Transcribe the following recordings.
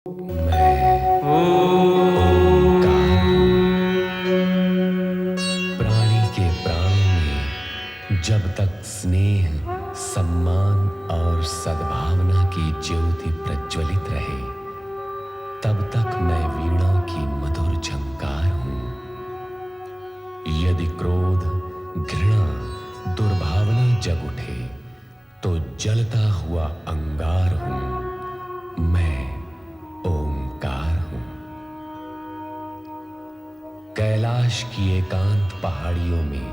मैं प्राणी के प्राणों में जब तक स्नेह, सम्मान और सद्भावना की ज्योति प्रज्वलित रहे, तब तक मैं वीणा की मधुर झंकार हूं। यदि क्रोध, घृणा, दुर्भावना जग उठे, तो जलता हुआ अंगार हूं। मैं ओंकार हूं। कैलाश की एकांत पहाड़ियों में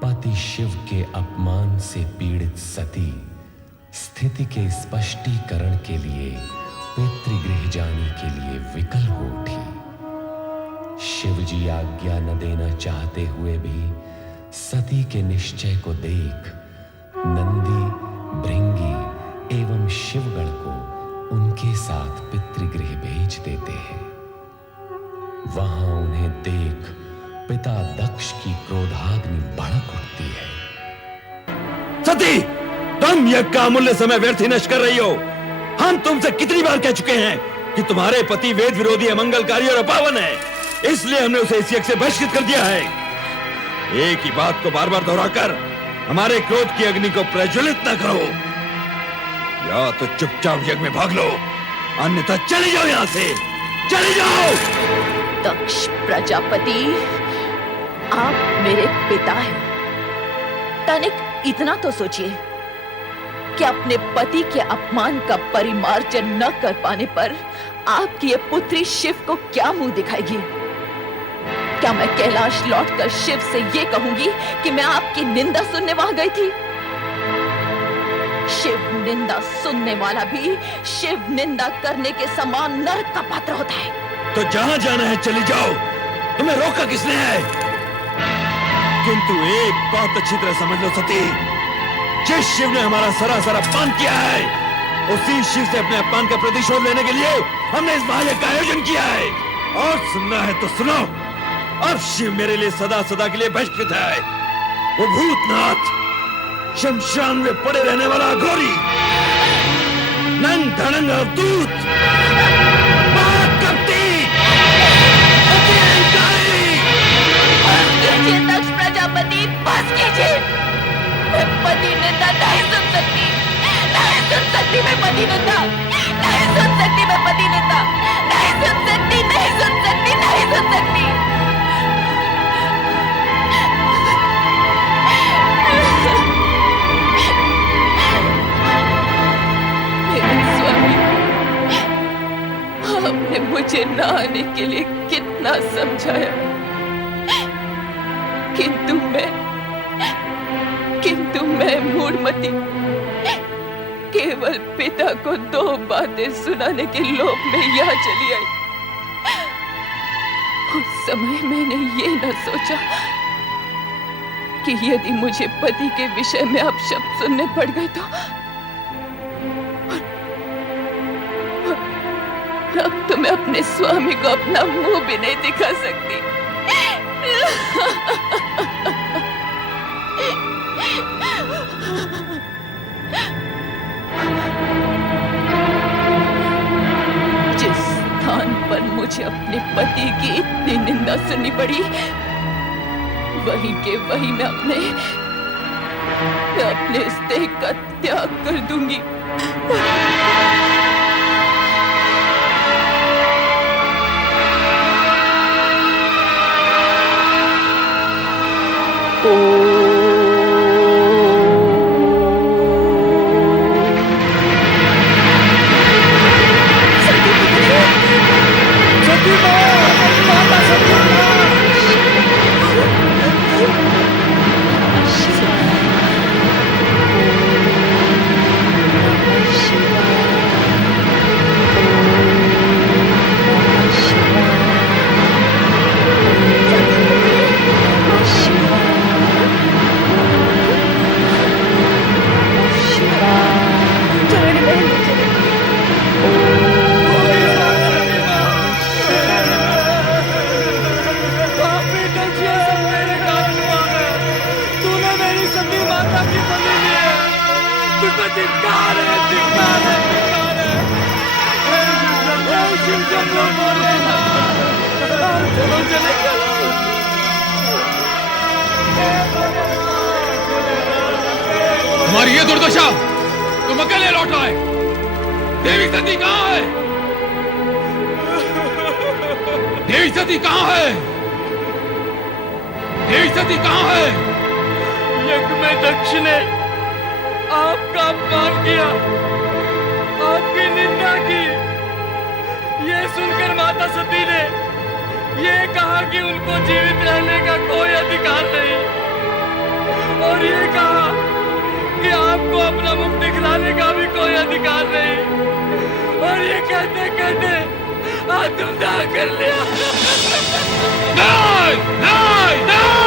पति शिव के अपमान से पीड़ित सती स्थिति के स्पष्टीकरण के लिए पितृगृह जाने के लिए विकल हो उठी। शिवजी आज्ञा न देना चाहते हुए भी सती के निश्चय को देख नंदी, भृंगी एवं शिवगण को उनके साथ पितृगृह भेज देते हैं। वहां उन्हें देख पिता दक्ष की क्रोधाग्नि भड़क उठती है। सती, तुम यज्ञ का अमूल्य समय व्यर्थ ही नष्ट कर रही हो। हम तुमसे कितनी बार कह चुके हैं कि तुम्हारे पति वेद विरोधी, अमंगलकारी और अपावन है, इसलिए हमने उसे इस यज्ञ से बहिष्कृत कर दिया है। एक ही बात को बार बार दोहराकर हमारे क्रोध की अग्नि को प्रज्वलित न करो। या तो चुपचाप यज्ञ में भाग लो, अन्यथा चले जाओ यहां से, चले जाओ। दक्ष प्रजापति, आप मेरे पिता हैं। तनिक इतना तो सोचिए कि अपने पति के अपमान का परिमार्जन न कर पाने पर आपकी ये पुत्री शिव को क्या मुंह दिखाएगी? क्या मैं कैलाश लौटकर शिव से ये कहूंगी कि मैं आपकी निंदा सुनने वहां गई थी? शिव निंदा सुनने वाला भी शिव निंदा करने के समान नरक का पात्र होता है। तो जहां जाना है चली जाओ, तुम्हें रोका किसने है? किंतु एक बात अच्छी तरह समझ लो सती, जिस शिव ने हमारा सरासर अपमान किया है, उसी शिव से अपने अपमान का प्रतिशोध लेने के लिए हमने इस महायज्ञ का आयोजन किया है। और सुनना है तो सुनो, अब शिव मेरे लिए सदा सदा के लिए बहिष्कृत है। वो भूतनाथ, शमशान में पड़े रहने वाला अघोरी, नंग धड़ंग अवधूत, दक्ष प्रजापति, बस कीजिए। मैं पति निंदा नहीं सुन सकती, नहीं सुन सकती। मैं पति निंदा नहीं सुन सकती, मैं पति निंदा नहीं सुन सकती, नहीं सुन सकती, नहीं सुन सकती। मेरे स्वामी, आपने मुझे न आने के लिए कितना समझाया, किंतु मैं मूढ़मती केवल पिता को दो बातें सुनाने के लोभ में यहाँ चली आई। उस समय मैंने ये न सोचा कि यदि मुझे पति के विषय में अब शब्द सुनने पड़ गए तो अब तो मैं अपने स्वामी को अपना मुंह भी नहीं दिखा सकती। जिस स्थान पर मुझे अपने पति की इतनी निंदा सुननी पड़ी, वहीं के वहीं मैं अपने इस देह का त्याग कर दूंगी। शिव तुम्हारी ये दुर्दशा तुम अकेले लौट आए। देवी सती कहाँ है? देवी सती कहाँ है? देवी सती कहाँ है? यज्ञ में दक्ष ने आपका अपमान किया, आपकी निंदा की। ये सुनकर माता सती ने ये कहा कि उनको जीवित रहने का कोई अधिकार नहीं, और ये कहा कि आपको अपना मुख दिखलाने का भी कोई अधिकार नहीं। और ये कहते कहते आत्मदाह कर लिया। नहीं, नहीं, नहीं!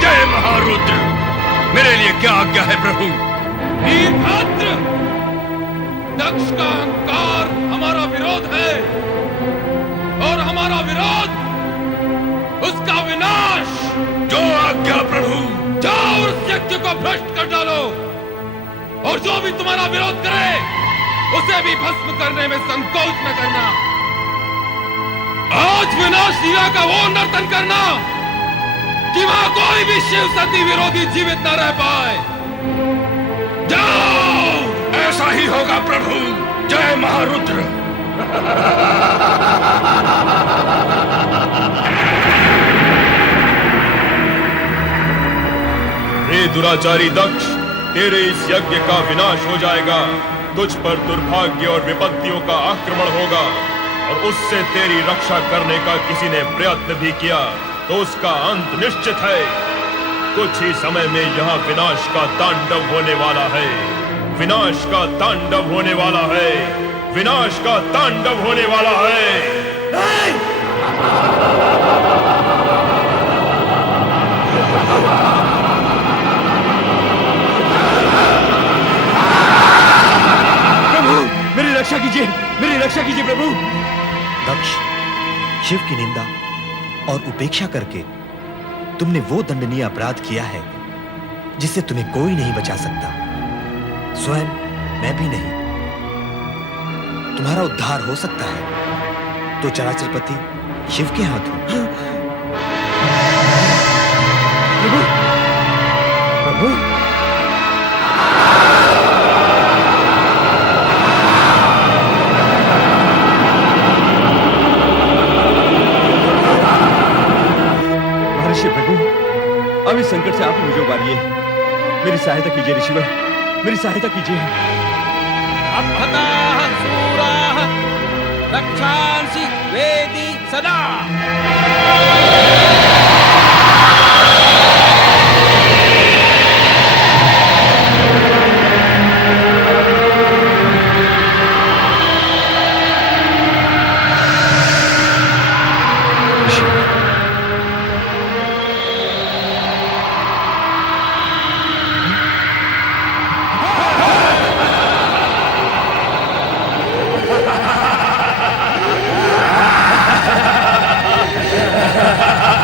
जय महारुद्र, मेरे लिए क्या आज्ञा है प्रभु? वीरभद्र, दक्ष का अहंकार हमारा विरोध है, और हमारा विरोध उसका विनाश। जो आज्ञा प्रभु। जाओ उस यज्ञ को भ्रष्ट कर डालो, और जो भी तुम्हारा विरोध करे उसे भी भस्म करने में संकोच न करना। आज विनाश लीला का वो नर्तन करना कि वहां कोई भी शिव सती विरोधी जीवित न रह पाए। जाओ! ऐसा ही होगा प्रभु। जय महारुद्र। हे दुराचारी दक्ष, तेरे इस यज्ञ का विनाश हो जाएगा। तुझ पर दुर्भाग्य और विपत्तियों का आक्रमण होगा, और उससे तेरी रक्षा करने का किसी ने प्रयत्न भी किया तो उसका अंत निश्चित है। कुछ ही समय में यहाँ विनाश का तांडव होने वाला है। विनाश का तांडव होने वाला है। विनाश का तांडव होने वाला है। मेरी रक्षा कीजिए, मेरी रक्षा कीजिए प्रभु। दक्ष, शिव की निंदा और उपेक्षा करके तुमने वो दंडनीय अपराध किया है जिससे तुम्हें कोई नहीं बचा सकता, स्वयं मैं भी नहीं। तुम्हारा उद्धार हो सकता है तो चराचरपति शिव के हाथ हो। प्रभु, प्रभु, अब इस संकट से आप मुझे उबारिए। मेरी सहायता कीजिए ऋषिवर, मेरी सहायता कीजिए। अपहताः शूराः रक्षांसि वेदी सदा। Ha ha ha ha!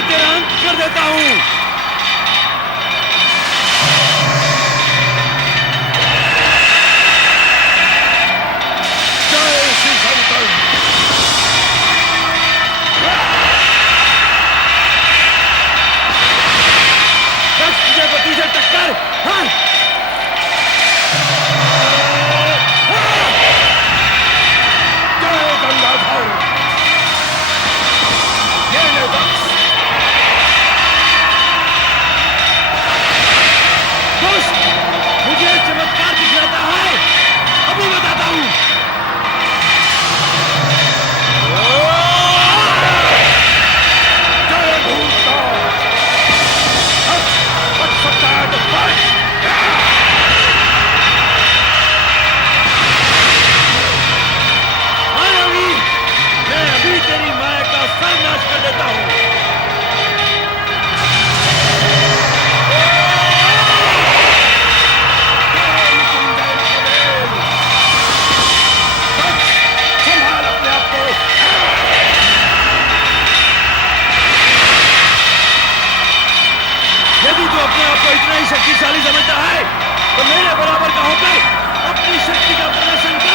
ही तेरा अंत कर देता हूं। जय श्री शंकर। दक्ष प्रजापति से टक्कर। हाँ। जय गंगाधर। ये ले दक्ष। दुष्ट, मुझे चमत्कार दिखलाता है, अभी बताता हूं। जय भूता। बच सकता है तो बच। मायावी, मैं अभी तेरी माया का सर्वनाश कर देता हूं। संभाल अपने आप को। यदि तू अपने आप को इतना ही शक्तिशाली समझता है तो मेरे बराबर का होकर अपनी शक्ति का प्रदर्शन कर।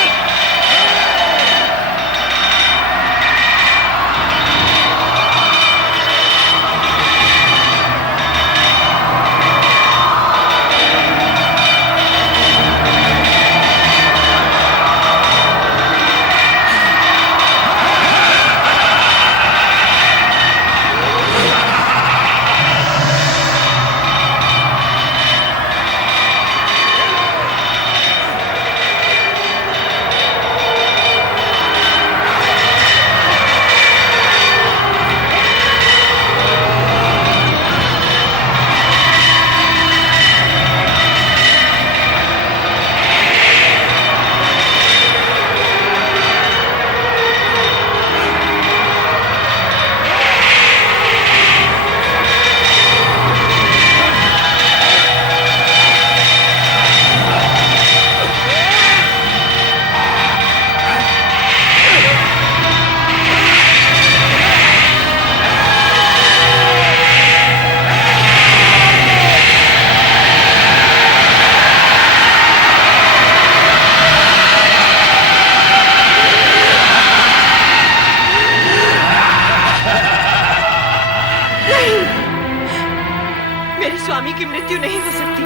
मेरे स्वामी की मृत्यु नहीं हो सकती।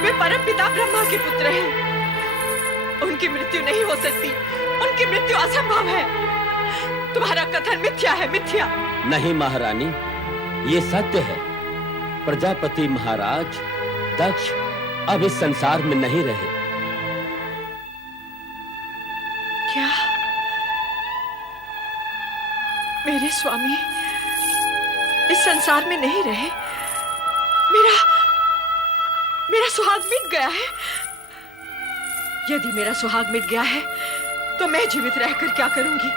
वे परमपिता ब्रह्मा के पुत्र हैं। उनकी मृत्यु नहीं हो सकती। उनकी मृत्यु असंभव है। तुम्हारा कथन मिथ्या है, मिथ्या। नहीं महारानी, ये सत्य है। प्रजापति महाराज दक्ष अब इस संसार में नहीं रहे। क्या मेरे स्वामी इस संसार में नहीं रहे? मेरा सुहाग मिट गया है। यदि मेरा सुहाग मिट गया है तो मैं जीवित रहकर क्या करूंगी?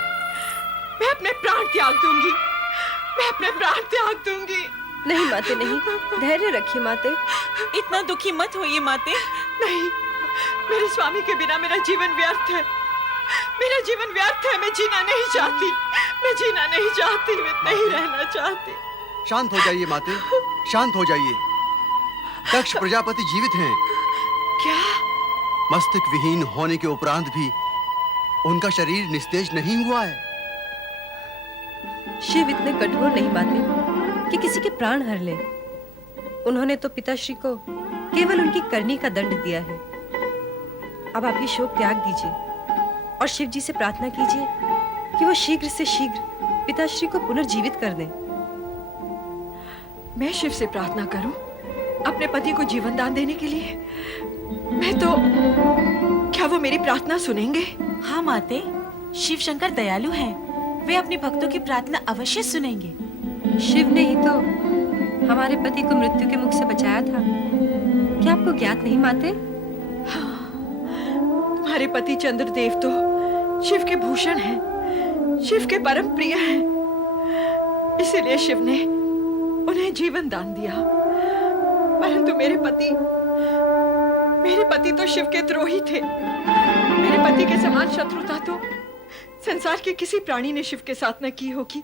मैं अपने प्राण त्याग दूंगी। मैं अपने प्राण त्याग दूंगी। नहीं माते, नहीं, धैर्य रखिए माते। इतना दुखी मत होइए माते। नहीं, मेरे स्वामी के बिना मेरा जीवन व्यर्थ है। मेरा जीवन व्यर्थ है। मैं जीना नहीं चाहती। मैं जीना नहीं चाहती। मैं नहीं रहना चाहती। शांत हो जाइए माते, शांत हो जाइए। दक्ष प्रजापति जीवित हैं। क्या? मस्तक विहीन होने के उपरांत भी उनका शरीर निस्तेज नहीं हुआ है। शिव इतने कठोर नहीं माते कि किसी के प्राण हर ले। उन्होंने तो पिताश्री को केवल उनकी करनी का दंड दिया है। अब आप ये शोक त्याग दीजिए और शिव जी से प्रार्थना कीजिए कि वो शीघ्र से शीघ्र पिताश्री को पुनर्जीवित कर दें। मैं शिव से प्रार्थना करूं अपने पति को जीवन दान देने के लिए? मैं तो, क्या वो मेरी प्रार्थना सुनेंगे? हाँ माते, शिव शंकर दयालु हैं। वे अपने भक्तों की प्रार्थना अवश्य सुनेंगे। शिव ने ही तो हमारे पति को मृत्यु के मुख से बचाया था। क्या आपको ज्ञात नहीं माते? हाँ, तुम्हारे पति चंद्रदेव तो शिव के भूषण हैं, शिव के परम प्रिय हैं। इसीलिए शिव ने उन्हें जीवन दान दिया। परंतु मेरे पति तो शिव के द्रोही थे। मेरे पति के समान शत्रुता तो संसार के किसी प्राणी ने शिव के साथ न की होगी।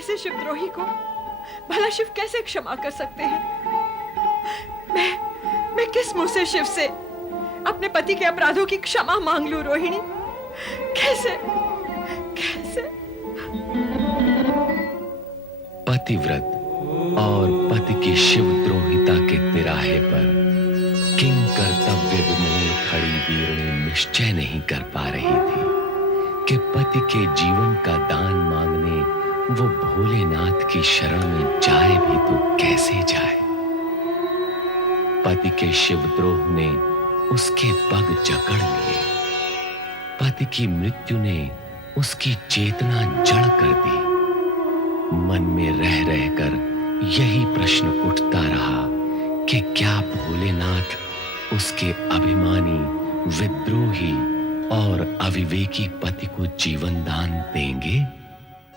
ऐसे शिवद्रोही को भला शिव कैसे क्षमा कर सकते हैं? मैं किस मुंह से शिव से अपने पति के अपराधों की क्षमा मांग लूं रोहिणी? कैसे कैसे? पतिव्रत और पति की शिवद्रोहिता के तिराहे पर किंग कर्तव्य विमोह खड़ी वीरणी निश्चय नहीं कर पा रही थी कि पति के जीवन का दान मांगने वो भोलेनाथ की शरण में जाए भी तो कैसे जाए। पति के शिवद्रोह ने उसके पग जकड़ लिए। पति की मृत्यु ने उसकी चेतना जड़ कर दी। मन में रह रहकर यही प्रश्न उठता रहा कि क्या भोलेनाथ उसके अभिमानी, विद्रोही और अविवेकी पति को जीवन दान देंगे?